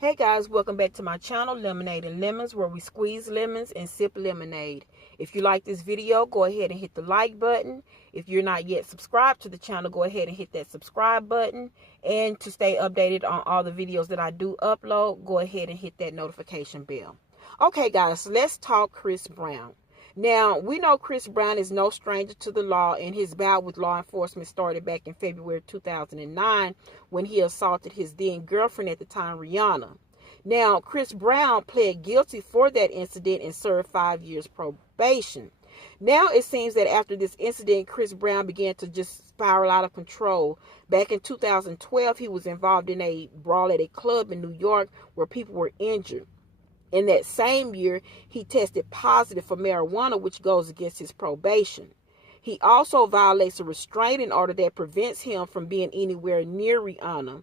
Hey guys, welcome back to my channel, Lemonade and Lemons, where we squeeze lemons and sip lemonade. If you like this video, go ahead and hit the like button. If you're not yet subscribed to the channel, go ahead and hit that subscribe button. And to stay updated on all the videos that I do upload, go ahead and hit that notification bell. Okay guys, let's talk Chris Brown. Now, we know Chris Brown is no stranger to the law, and his bout with law enforcement started back in February 2009 when he assaulted his then girlfriend at the time, Rihanna. Now, Chris Brown pled guilty for that incident and served 5 years probation. Now, it seems that after this incident, Chris Brown began to just spiral out of control. Back in 2012, he was involved in a brawl at a club in New York where people were injured. In that same year, he tested positive for marijuana, which goes against his probation. He also violates a restraining order that prevents him from being anywhere near Rihanna.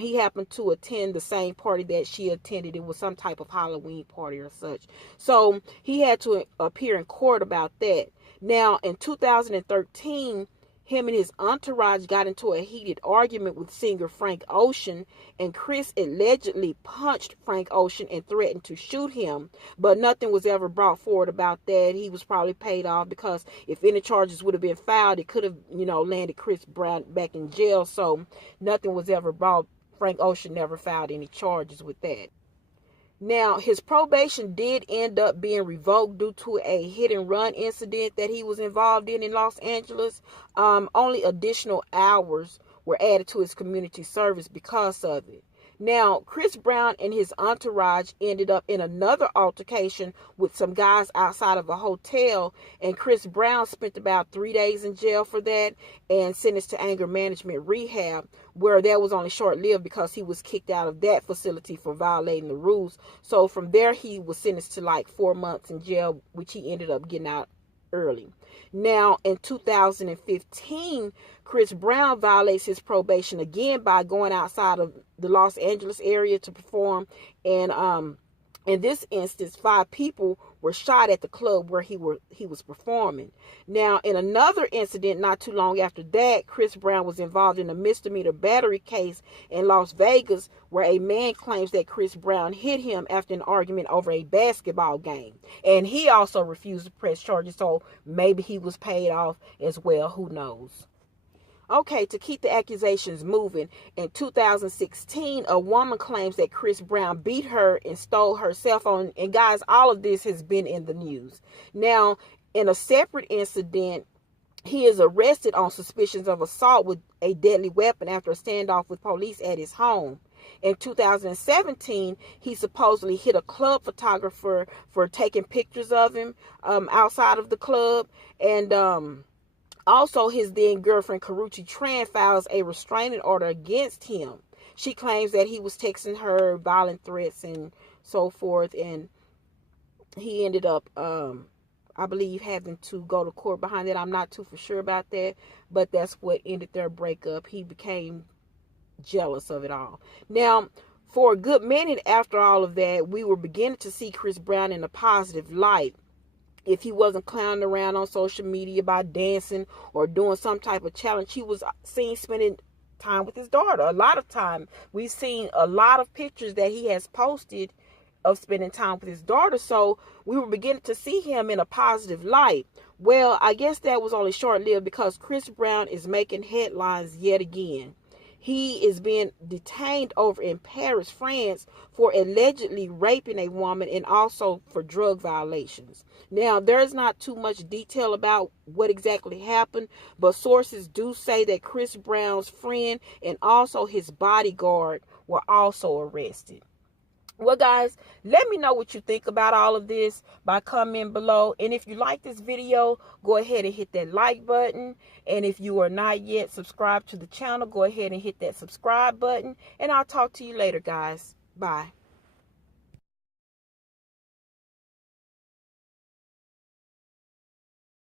He happened to attend the same party that she attended. It was some type of Halloween party or such. So he had to appear in court about that. Now, in 2013, him and his entourage got into a heated argument with singer Frank Ocean, and Chris allegedly punched Frank Ocean and threatened to shoot him, but nothing was ever brought forward about that. He was probably paid off, because if any charges would have been filed, it could have, landed Chris Brown back in jail, so nothing was ever brought. Frank Ocean never filed any charges with that. Now, his probation did end up being revoked due to a hit-and-run incident that he was involved in Los Angeles. Only additional hours were added to his community service because of it. Now, Chris Brown and his entourage ended up in another altercation with some guys outside of a hotel, and Chris Brown spent about 3 days in jail for that and sentenced to anger management rehab, where that was only short-lived because he was kicked out of that facility for violating the rules. So from there, he was sentenced to like 4 months in jail, which he ended up getting out early. Now, in 2015, Chris Brown violates his probation again by going outside of the Los Angeles area to perform, and in this instance, 5 people were shot at the club where he was performing. Now, in another incident not too long after that, Chris Brown was involved in a misdemeanor battery case in Las Vegas, where a man claims that Chris Brown hit him after an argument over a basketball game. And he also refused to press charges, so maybe he was paid off as well. Who knows? Okay, to keep the accusations moving, in 2016, a woman claims that Chris Brown beat her and stole her cell phone. And guys, all of this has been in the news. Now, in a separate incident, he is arrested on suspicions of assault with a deadly weapon after a standoff with police at his home. In 2017, he supposedly hit a club photographer for taking pictures of him outside of the club. And also, his then girlfriend, Karrueche Tran, files a restraining order against him. She claims that he was texting her violent threats and so forth, and he ended up, I believe, having to go to court behind it. I'm not too for sure about that, but that's what ended their breakup. He became jealous of it all. Now, for a good minute after all of that, we were beginning to see Chris Brown in a positive light. If he wasn't clowning around on social media by dancing or doing some type of challenge, he was seen spending time with his daughter. A lot of time. We've seen a lot of pictures that he has posted of spending time with his daughter. So we were beginning to see him in a positive light. Well, I guess that was only short-lived, because Chris Brown is making headlines yet again. He is being detained over in Paris, France, for allegedly raping a woman and also for drug violations. Now, there's not too much detail about what exactly happened, but sources do say that Chris Brown's friend and also his bodyguard were also arrested. Well, guys, let me know what you think about all of this by commenting below. And if you like this video, go ahead and hit that like button. And if you are not yet subscribed to the channel, go ahead and hit that subscribe button. And I'll talk to you later, guys. Bye.